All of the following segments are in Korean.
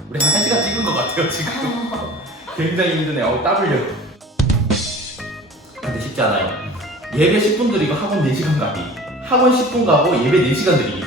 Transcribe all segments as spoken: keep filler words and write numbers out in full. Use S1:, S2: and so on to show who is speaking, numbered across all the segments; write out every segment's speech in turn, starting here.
S1: 우리 한 시간 찍은 것 같아요 지금. 굉장히 힘드네요. 어, 땀 흘려. 근데 쉽지 않아요. 예배 십 분 드리고 학원 네 시간 가기, 학원 십 분 가고 예배 네 시간 드리기.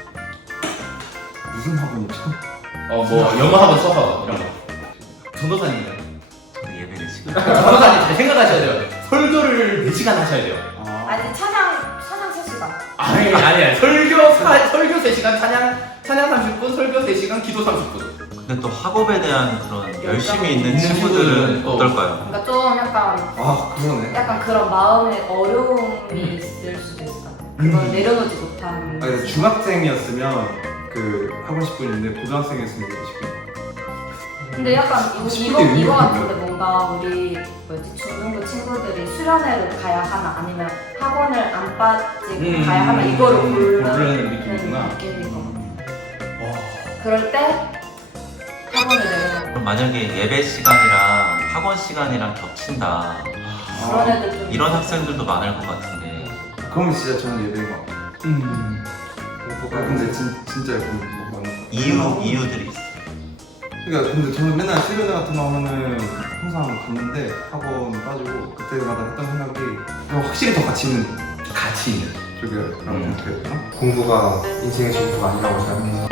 S2: 무슨 학원이죠?
S1: 어 뭐 영어 학원, 수학 학원 이런 거. 전도사님이요.
S3: 저도 예배 네 시간.
S1: 전도사님 잘 생각하셔야 돼요. 설교를 네 시간 하셔야 돼요.
S2: 아,
S4: 아니 찬양 찬양 세 시간.
S1: 아니 아니야. 설교 사, 설교 세 시간, 찬양 찬양 삼십 분, 설교 세 시간, 기도 삼십 분.
S3: 근데 또 학업에 대한 그런 열심히 있는
S1: 있는
S3: 친구들은
S1: 친구들은 또
S3: 어떨까요?
S4: 그러니까 좀 약간
S2: 아 그러네.
S4: 약간 그런 마음에 어려움이 있을 수도 있을 것 같아요. 그걸
S1: 음.
S4: 내려놓지 못한.
S2: 아, 그래서 중학생이었으면 그 학원 십 분인데 고등학생이었으면 십 분.
S4: 근데 약간 이거
S2: 십
S4: 이거,
S2: 분이
S4: 이거
S2: 의미가
S4: 같은데 뭔가 우리 뭐지 중등부 친구들이 수련회를 가야 하나 아니면 학원을 안 빠지고
S1: 음,
S4: 가야 하나 이거를
S1: 음,
S4: 고르는
S1: 고르는 느낌이구나.
S4: 느낌인 것 같아요.
S1: 와.
S4: 그럴 때 학원을 내려놓고
S3: 그럼 만약에 예배 시간이랑 학원 시간이랑 겹친다.
S4: 그런 애들 좀
S3: 이런 학생들도 많을 것 같은데.
S2: 그러면 진짜 저는 예배인 것 같아요.
S1: 음.
S2: 아, 근데 진, 진짜 그런 거 많은 것 같아요.
S3: 이유 이유들이 있어요.
S2: 그러니까 근데 저는 맨날 수련회 같은 거 하면은 항상 갔는데 학원 빠지고 그때마다 했던 생각이 그냥 확실히 더 가치 있는
S1: 가치 있는.
S2: 쪽이라고
S1: 음.
S2: 생각해요.
S5: 공부가 인생의 전부가 아니라고 생각해서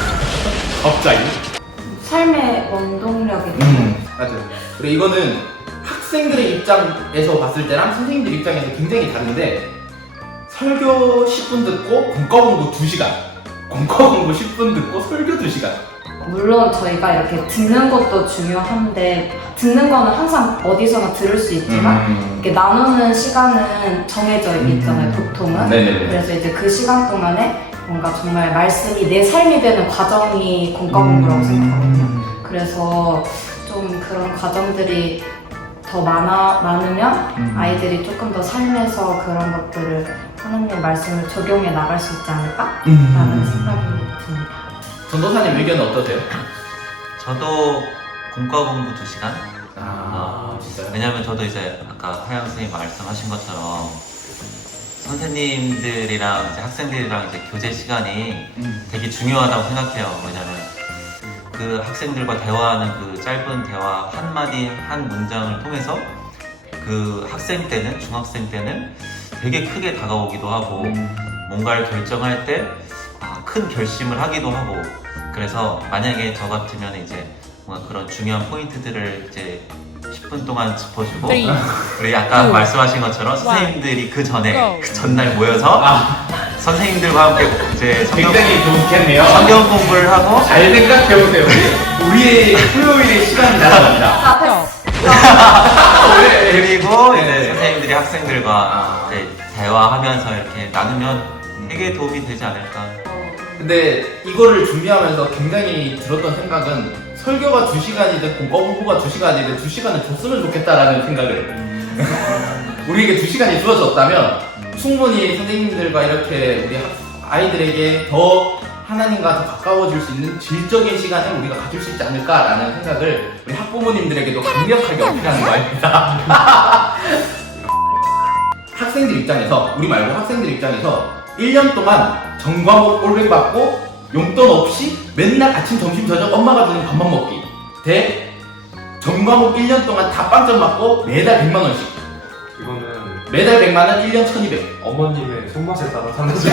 S1: 갑자기.
S4: 삶의 원동력이
S1: 음.
S2: 맞아요.
S1: 그리고 이거는 학생들의 입장에서 봤을 때랑 선생님들 입장에서 굉장히 다른데, 설교 십 분 듣고 공과 공부 두 시간, 공과 공부 십 분 듣고 설교 두 시간.
S4: 물론 저희가 이렇게 듣는 것도 중요한데 듣는 거는 항상 어디서나 들을 수 있지만
S1: 음.
S4: 이렇게 나누는 시간은 정해져 있잖아요, 보통은.
S1: 네네네.
S4: 그래서 이제 그 시간 동안에 뭔가 정말 말씀이 내 삶이 되는 과정이 공과 공부라고 생각하거든요. 그래서 좀 그런 과정들이 더 많아, 많으면
S1: 음.
S4: 아이들이 조금 더 삶에서 그런 것들을 하나님의 말씀을 적용해 나갈 수 있지 않을까?
S1: 음.
S4: 라는 생각이 듭니다.
S1: 전도사님 의견은 어떠세요?
S3: 저도 공과 공부 두 시간.
S1: 아, 진짜요?
S3: 왜냐면 저도 이제 아까 하영 선생님 말씀하신 것처럼 선생님들이랑 이제 학생들이랑 이제 교제 시간이
S1: 음.
S3: 되게 중요하다고 생각해요. 왜냐면 그 학생들과 대화하는 그 짧은 대화 한마디 한 문장을 통해서 그 학생 때는, 중학생 때는 되게 크게 다가오기도 하고
S1: 음.
S3: 뭔가를 결정할 때 아, 큰 결심을 하기도 하고, 그래서 만약에 저 같으면 이제 뭔가 그런 중요한 포인트들을 이제 십 분 동안 짚어주고,
S6: Three,
S3: 그리고 아까
S6: two,
S3: 말씀하신 것처럼 선생님들이 그 전에
S6: go.
S3: 그 전날 모여서
S1: 아,
S3: 선생님들과 함께 이제 성경,
S1: 굉장히 좋겠네요.
S3: 성경 공부를 하고
S1: 잘 생각해보세요. 우리. 우리의 토요일의 시간이 날아갑니다.
S4: 자, 패스.
S1: 왜?
S3: 그리고 이제
S1: 네.
S3: 선생님들이 학생들과
S1: 아.
S3: 이제 대화하면서 이렇게 나누면 되게 도움이 되지 않을까.
S1: 근데 이거를 준비하면서 굉장히 들었던 생각은, 설교가 두 시간이든 공과 공부가 두 시간이든 두 시간을 줬으면 좋겠다라는 생각을. 우리에게 두 시간이 주어졌다면 충분히 선생님들과 이렇게 우리 학- 아이들에게 더 하나님과 더 가까워질 수 있는 질적인 시간을 우리가 가질 수 있지 않을까라는 생각을 우리 학부모님들에게도 강력하게 어필하는 바입니다. 학생들 입장에서, 우리 말고 학생들 입장에서 일 년 동안 전과목 올백 받고 용돈 없이 맨날 아침 점심 저녁 엄마가 주는 밥만 먹기 대 전과목 일 년 동안 다 빵점 맞고 매달 백만 원씩,
S5: 이거는
S1: 매달 백만 원, 일 년 천이백.
S5: 어머님의 손맛에 따라 사는 지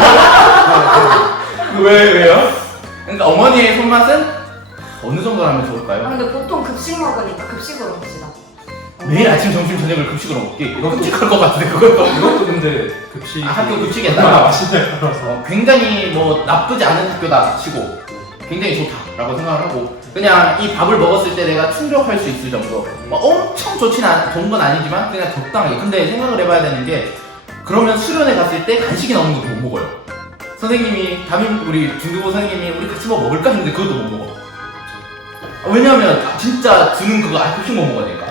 S1: 왜, 왜요? 그러니까 어머니의 손맛은 어느 정도 하면
S4: 아,
S1: 좋을까요?
S4: 근데 보통 급식 먹으니까 급식으로 먹시다.
S1: 매일 아침 점심 저녁을 급식으로 먹기, 이거 끔찍할 것 같은데 그것도.
S5: 이것도 근데 급식이
S1: 아, 학교 급식에
S5: 얼마나
S1: 따라
S5: 맛있냐에 따라서
S1: 어, 굉장히 뭐 나쁘지 않은 학교다 치고 굉장히 좋다라고 생각을 하고, 그냥 이 밥을 먹었을 때 내가 충족할 수 있을 정도, 뭐 엄청 좋진 않, 좋은 건 아니지만 그냥 적당하게. 근데 생각을 해봐야 되는 게, 그러면 수련회 갔을 때 간식이 나오는 것도 못 먹어요. 선생님이, 담임 우리 중등부 선생님이 우리 같이 뭐 먹을까 했는데 그것도 못 먹어. 아, 왜냐면 진짜 주는 그거 아 급식 못 먹으니까.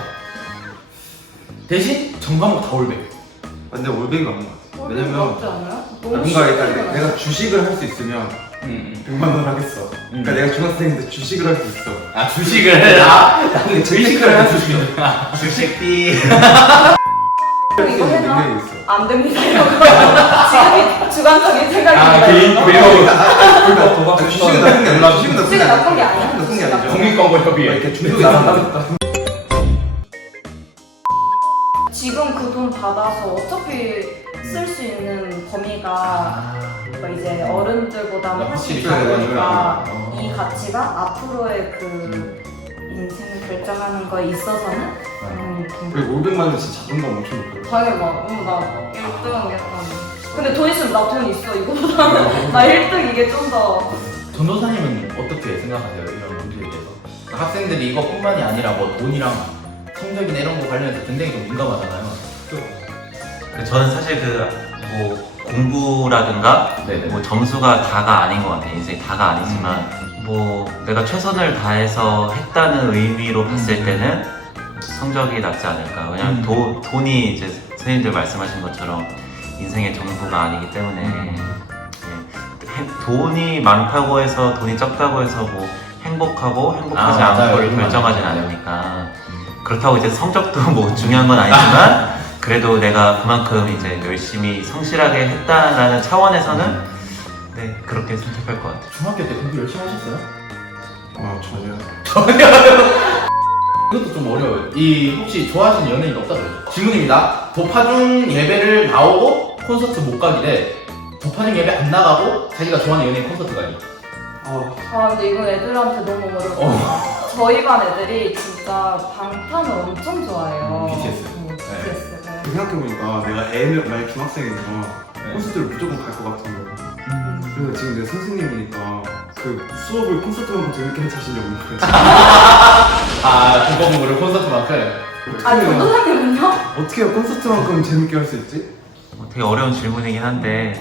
S1: 대신 전과목 다 올백.
S2: 근데 올백이 맞는 것 같아요. 왜냐면
S4: 어렵지 않아요? 너무
S2: 뭔가
S4: 쉽게
S2: 일단
S4: 생각나요.
S2: 내가 주식을 할 수 있으면
S1: 음,
S2: 백만 원 하겠어. 그러니까
S1: 음.
S2: 내가 중학생인데 주식을 할 수 있어.
S1: 아 주식을 아
S2: 나는
S1: 주식을 할 수 있어.
S3: 주식비.
S4: 이거 해놔?
S2: 능력이 있어.
S4: 안 됩니다. 이런 거. 지금 주관적인 생각입니다.
S5: 아 개인
S4: 이거.
S5: 매우 그거 도박
S2: 아, 주식은 나쁜 게 아니라 주식은
S4: 주식은 나쁜 게 아니야.
S2: 나쁜 게 아니죠.
S1: 국민광고협의회.
S2: 이렇게 중독이 있어.
S4: 지금 그 돈 받아서 어차피 쓸 수 있는 범위가
S1: 아,
S4: 뭐 이제 어른들보다는 훨씬
S1: 확실히
S4: 작으니까
S1: 어.
S4: 이 가치가 앞으로의 그 인생을 결정하는 거에 있어서는 음,
S2: 그리고 오백만 원 진짜 자존감 엄청 높아요.
S4: 당연히 막, 음, 나 일 등 약간. 근데 돈 있으면 나 돈 있어, 이거보다. 나 일 등 이게 좀 더.
S1: 전도사님은 어떻게 생각하세요? 이런 문제에 대해서? 학생들이 이것뿐만이 아니라 뭐 돈이랑 성적이나 이런 거 관련해서 굉장히 좀 민감하잖아요.
S3: 저는 사실 그 뭐 공부라든가
S1: 네네.
S3: 뭐 점수가 다가 아닌 것 같아요. 인생 다가 아니지만 뭐 내가 최선을 다해서 했다는 의미로 봤을
S1: 음.
S3: 때는 성적이 낫지 않을까. 왜냐면
S1: 음.
S3: 도, 돈이 이제 선생님들 말씀하신 것처럼 인생의 전부가 아니기 때문에
S1: 음.
S3: 예, 해- 돈이 많다고 해서 돈이 적다고 해서 뭐 행복하고 행복하지
S1: 아, 맞아요.
S3: 않고를
S1: 그건
S3: 결정하진
S1: 맞아요.
S3: 않으니까 그렇다고 이제 성적도 뭐 중요한 건 아니지만 그래도 내가 그만큼 이제 열심히 성실하게 했다라는 차원에서는 네 그렇게 선택할 것 같아요.
S1: 중학교 때 공부 열심히 하셨어요?
S2: 아 전혀.
S1: 이것도 좀 어려워요. 이 혹시 좋아하시는 연예인 없다 그러죠? 질문입니다. 도파중 예배를 나오고 콘서트 못 가기 대 도파중 예배 안 나가고 자기가 좋아하는 연예인 콘서트 가기.
S2: 아
S4: 아, 근데 이건 애들한테 너무 어려워.
S1: 어.
S4: 저희 반 애들이 진짜 방탄을 엄청 좋아해요.
S1: 음, 비티에스.
S4: 음,
S1: 네.
S4: 비티에스. 네.
S2: 생각해보니까 내가 애는 만약 중학생이면
S1: 네.
S2: 콘서트를 무조건 갈 것 같은 거예요. 그래서 지금 내가 선생님이니까 그 수업을 콘서트만큼 재밌게 할 자신이 없는 거예요.
S1: 아, 국어 공부를 콘서트만큼.
S4: 아, 전도사님은요?
S2: 어떻게 해야 콘서트만큼 재밌게 할 수 있지?
S3: 뭐 되게 어려운 질문이긴 한데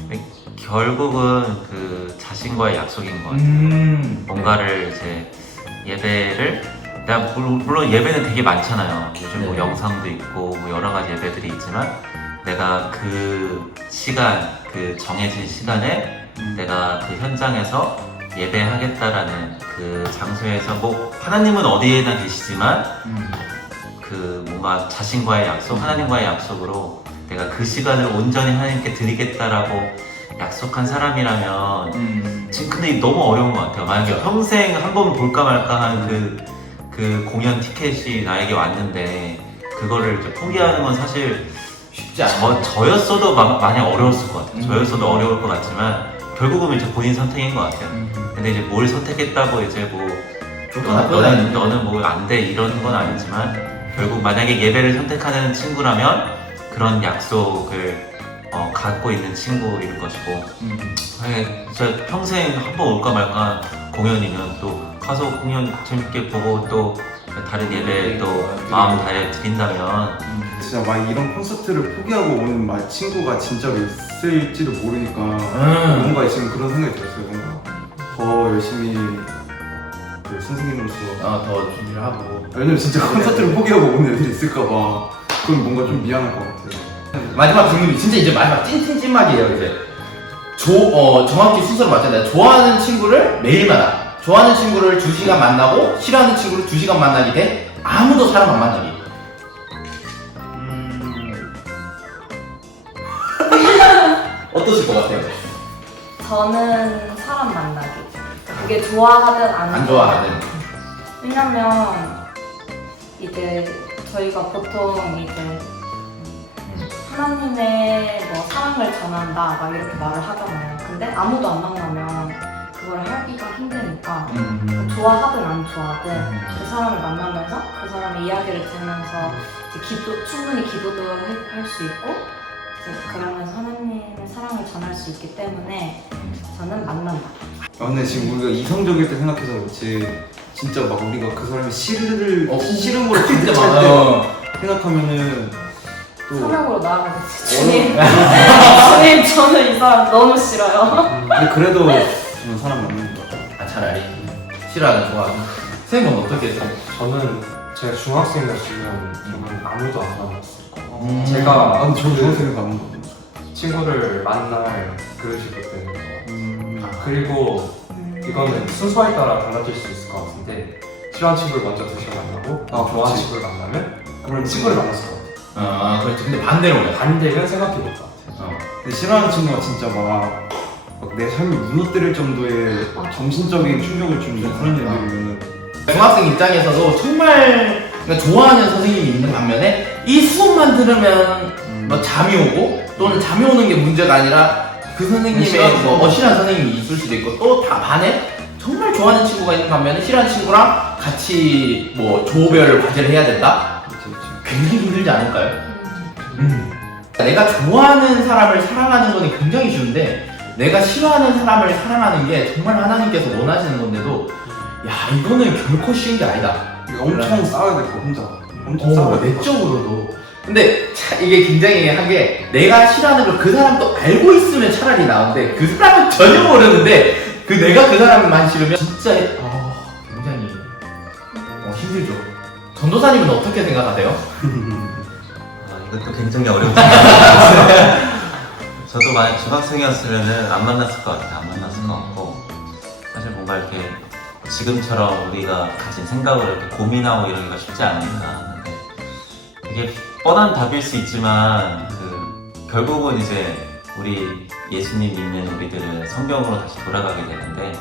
S3: 결국은 그 자신과의 약속인 것 같아요.
S1: 음.
S3: 뭔가를 이제 예배를 내가 물- 물론 예배는 되게 많잖아요. 요즘 뭐
S1: 네.
S3: 영상도 있고 뭐 여러 가지 예배들이 있지만 내가 그 시간 그 정해진 시간에 내가 그 현장에서 예배하겠다라는 그 장소에서 뭐 하나님은 어디에나 계시지만
S1: 음.
S3: 그 뭔가 자신과의 약속, 하나님과의 약속으로 내가 그 시간을 온전히 하나님께 드리겠다라고 약속한 사람이라면
S1: 음.
S3: 지금 근데 너무 어려운 것 같아요. 만약에 평생 한 번 볼까 말까 한 그 그 공연 티켓이 나에게 왔는데 그거를 이제 포기하는 건 사실
S1: 쉽지 않아.
S3: 저, 저였어도 마, 많이 어려웠을 것 같아요.
S1: 음.
S3: 저였어도 어려울 것 같지만 결국은 이제 본인 선택인 것 같아요.
S1: 음.
S3: 근데 이제 뭘 선택했다고 이제 뭐
S1: 좋다,
S3: 너,
S1: 나쁘다.
S3: 너는 너는 뭐 안 돼 이런 건 아니지만 결국 만약에 예배를 선택하는 친구라면 그런 약속을 어, 갖고 있는 친구일 것이고
S1: 음.
S3: 만약에 진짜 평생 한 번 올까 말까 공연이면 또 가서 공연 재밌게 보고 또 다른 예배 또 마음 다해 드린다면
S2: 진짜 막 이런 콘서트를 포기하고 오는 막 친구가 진짜로 있을지도 모르니까
S1: 음.
S2: 뭔가 지금 그런 생각이 들었어요. 뭔가 더 열심히 그 선생님으로서
S1: 어, 더 준비를 하고.
S2: 왜냐면 진짜 콘서트를 포기하고 오는 애들이 있을까봐 그건 뭔가 좀 미안할 것 같아요.
S1: 마지막 질문이 진짜 이제 마지막 찐찐찐막이에요 이제. 조, 어, 정확히 순서를 맞췄는데 좋아하는 친구를 매일 만나. 좋아하는 친구를 두 시간 만나고 싫어하는 친구를 두 시간 만나기 대 아무도 사람 안 만나기. 음... 어떠실 것 같아요?
S4: 저는 사람 만나기. 그게 좋아하든 안,
S1: 안 좋아하든.
S4: 왜냐면 이제 저희가 보통 이제 하나님의 뭐 사랑을 전한다 막 이렇게 말을 하잖아요. 근데 아무도 안 만나면 그걸 하기가 힘드니까
S1: 음...
S4: 좋아하든 안 좋아하든 그 사람을 만나면서 그 사람의 이야기를 들으면서 이제 기도, 충분히 기도도 할 수 있고 이제 그러면서 하나님의 사랑을 전할 수 있기 때문에 저는 만난다.
S2: 아, 근데 지금 우리가 이성적일 때 생각해서 그렇지 진짜 막 우리가 그 사람의 싫을
S1: 어,
S2: 싫음으로
S1: 진짜
S2: 가득 찰
S1: 많아요.
S2: 때 생각하면은 또
S4: 사명으로 나아가겠지. 주님, 주님 저는 이 사람 너무 싫어요.
S2: 근데 그래도 저는 사람 만나는 것 같아요.
S1: 아, 차라리 싫어하든 좋아하든. 선생님은 어떻게 해서?
S5: 저는 제가 중학생이었으면 저는 아무도 안 만났을 거예요.
S1: 음.
S5: 제가
S2: 아 근데 저는
S5: 그
S2: 중학생을 가는 거 같아요.
S5: 친구를 만날 그릇이기 때문에
S2: 음...
S5: 그리고
S4: 음.
S5: 이거는 순서에 따라 달라질 수 있을 것 같은데 싫어하는 친구를 먼저 두 시간 만나고
S2: 아,
S5: 좋아하는
S2: 그렇지.
S5: 친구를 만나면
S2: 그럼
S5: 친구를 만났을 것 같아요.
S1: 아 그렇지. 근데 반대로는
S5: 반대면 생각해 볼 것 같아요.
S1: 어.
S2: 근데 싫어하는 친구가 진짜 막 내 삶을 무너뜨릴 정도의 정신적인 충격을 주는 그런 애들이면은
S1: 중학생 입장에서도 정말 그러니까 좋아하는 선생님이 있는 반면에 이 수업만 들으면
S2: 음.
S1: 뭐 잠이 오고 또는 잠이 오는 게 문제가 아니라 그 선생님의
S2: 싫어하는
S1: 뭐 어, 싫어하는 선생님이 있을 수도 있고 또 다 반에 정말 좋아하는 친구가 있는 반면에 싫어하는 친구랑 같이 뭐 조별 과제를 해야 된다?
S2: 그렇죠, 그렇죠.
S1: 굉장히 힘들지 않을까요? 음. 내가 좋아하는 사람을 사랑하는 건 굉장히 쉬운데 내가 싫어하는 사람을 사랑하는 게 정말 하나님께서 원하시는 건데도 야 이거는 결코 쉬운 게 아니다.
S2: 엄청 싸워야 될 거 혼자 엄청
S1: 어,
S2: 싸워야 될 거.
S1: 내적으로도. 근데 차, 이게 굉장히 한 게 내가 싫어하는 걸 그 사람도 알고 있으면 차라리 나은데 그 사람은 전혀 모르는데 그 내가 그 사람만 싫으면 진짜 어, 굉장히 어, 힘들죠. 전도사님은 어떻게 생각하세요?
S3: 아, 이것도 굉장히 어려운 저도 만약 중학생이었으면은 안 만났을 것 같아요. 안 만났을 것 같고 사실 뭔가 이렇게 지금처럼 우리가 가진 생각을 이렇게 고민하고 이러기가 쉽지 않으니까 근데 이게 뻔한 답일 수 있지만 그 결국은 이제 우리 예수님 믿는 우리들은 성경으로 다시 돌아가게 되는데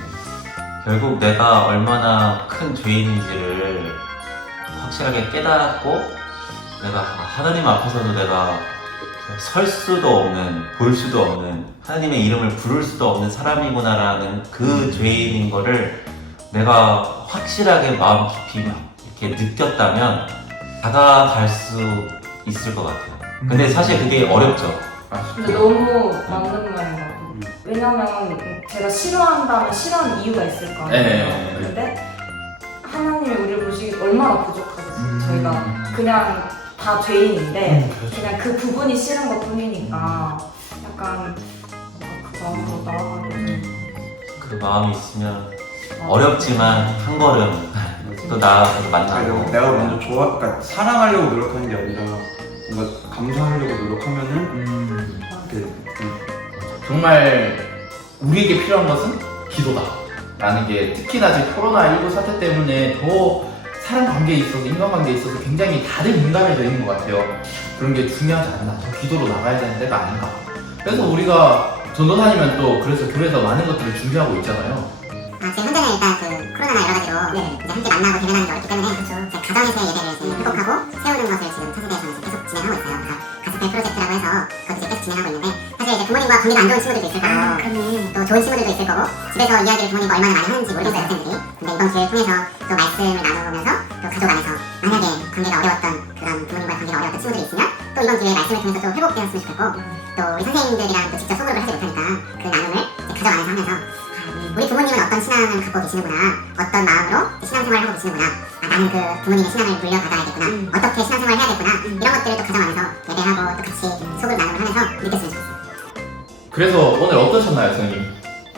S3: 결국 내가 얼마나 큰 죄인인지를 확실하게 깨닫고 내가 하나님 앞에서도 내가 설 수도 없는, 볼 수도 없는, 하나님의 이름을 부를 수도 없는 사람이구나라는 그 죄인인 거를 내가 확실하게 마음 깊이 이렇게 느꼈다면 다가갈 수 있을 것 같아요. 근데 사실 그게 어렵죠.
S4: 근데 너무 맞는 말인 것 같아요. 왜냐면 제가 싫어한다면 싫어하는 이유가 있을 거 아니에요.
S1: 네.
S4: 근데 하나님이 우리를 보시기 얼마나 부족하겠어요.
S1: 음.
S4: 저희가 그냥 다 죄인인데
S1: 음, 그렇죠.
S4: 그냥 그 부분이 싫은 것 뿐이니까 약간 뭔가 그 마음으로 나아가는
S3: 그 마음이 있으면 어렵지만 한 걸음 또 나아가서
S2: 아니,
S3: 만나고
S2: 내가 먼저 좋아, 그러니까 사랑하려고 노력하는 게 아니라 뭔가 감사하려고 노력하면은
S1: 음,
S2: 이렇게 음,
S1: 정말 우리에게 필요한 것은 기도다 라는 게 특히나 지금 코로나십구 사태 때문에 더 사람 관계에 있어서 인간관계에 있어서 굉장히 다들 민감해져 있는 것 같아요. 그런 게 중요하지 않나. 더 기도로 나가야 되는 때가 아닌가. 그래서 우리가 전도사님은 또 그래서 교회에서 많은 것들을 준비하고 있잖아요.
S6: 아, 지금 현재는 일단 그 코로나나 여러 가지로 네. 이제 함께 만나고 대면하는 게 어렵기 때문에 그렇죠. 제 가정에서의 예배를 지금 회복하고 세우는 것을 지금 차세대에서는 지금 계속 진행하고 있어요. 그러니까 가스펠 프로젝트라고 해서 그것도 지금 계속 진행하고 있는데 사실 이제 부모님과 관계가 안 좋은 친구들도 있을 거고 아, 또 좋은 친구들도 있을 거고 집에서 이야기를 부모님과 얼마나 많이 하는지 모르겠어요 학생들이. 근데 이번 기회를 통해서 또 말씀을 나누면서 또 가족 안에서 만약에 관계가 어려웠던 그런 부모님과의 관계가 어려웠던 친구들이 있으면 또 이번 기회에 말씀을 통해서 좀 회복되었으면 좋겠고 또 우리 선생님들이랑 또 직접 소그룹을 하지 못하니까 그 나눔을 이제 가족 안에서 하면서 우리 부모님은 어떤 신앙을 갖고 계시는구나, 어떤 마음으로 신앙생활을 하고 계시는구나, 아, 나는 그 부모님의 신앙을 물려받아야겠구나, 음. 어떻게 신앙생활을 해야겠구나, 음. 이런 것들을 또 가정 안에서 예배하고 또 같이 소그룹 나눔을 하면서 느꼈으면 좋겠어요.
S1: 그래서 오늘 어떠셨나요, 선생님?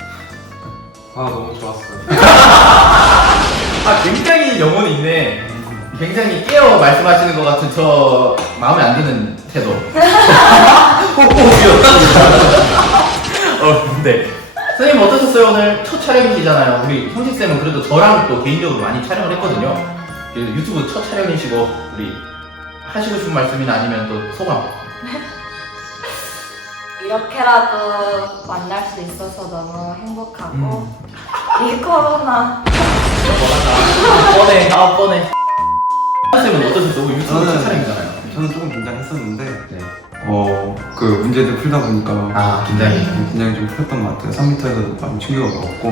S5: 아 너무 좋았어요.
S1: 아, 굉장히 영혼이 있네. 굉장히 깨어 말씀하시는 것 같은 저 마음에 안 드는 태도. 어, 근데 선생님 어떠셨어요? 오늘 첫 촬영이시잖아요. 우리 형식쌤은 그래도 저랑 또 개인적으로 많이 촬영을 했거든요. 그래서 유튜브 첫 촬영이시고 우리 하시고 싶은 말씀이나 아니면 또 소감.
S4: 이렇게라도 만날 수 있어서 너무 행복하고
S1: 음.
S4: 이 코로나
S1: 뻔해, 아 뻔해. 쌤은 어떠셨어요? 우리 유튜브 첫
S2: 저는-
S1: 촬영이잖아요.
S2: 저는 조금 긴장했었는데
S1: 네.
S2: 어 그 문제들 풀다 보니까
S1: 아, 긴장이.
S2: 긴장이 좀 풀렸던 것 같아요. 삼 미터에서도 많이 충격을 먹었고.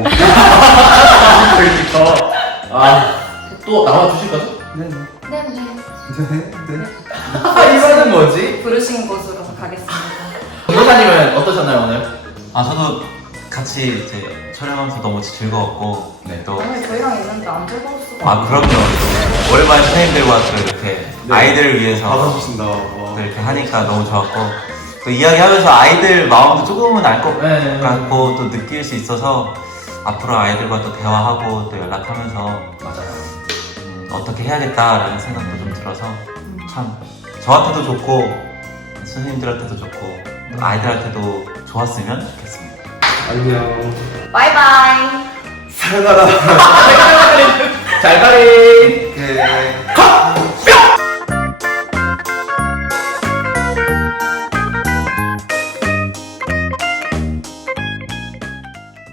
S1: 그러니까 아또 나와 주실 거죠?
S2: 네네.
S4: 네네
S2: 네. 네.
S1: 아, 이거는 뭐지?
S4: 부르신 곳으로 가겠습니다.
S1: 변호사님은 어떠셨나요 오늘?
S3: 아 저도 같이 이제 촬영하면서 너무 즐거웠고
S1: 네.
S3: 또
S4: 아니 저희랑 있는데 안 즐거울 수가
S3: 아 그럼요. 또 오랜만에 선생님들과 또 이렇게
S2: 네.
S3: 아이들을 위해서
S2: 받아주신다.
S3: 또
S2: 와.
S3: 이렇게 하니까 너무 좋았고 또 이야기하면서 아이들 마음도 조금은 알 것
S1: 네.
S3: 같고 또 느낄 수 있어서 앞으로 아이들과 또 대화하고 또 연락하면서
S1: 맞아요.
S3: 음, 어떻게 해야겠다라는 생각도 좀 들어서 참 저한테도 좋고 선생님들한테도 좋고 또 아이들한테도 좋았으면 좋겠습니다.
S5: 안녕.
S4: 바이바이.
S2: 사랑하라.
S1: 잘 가리.
S2: 네.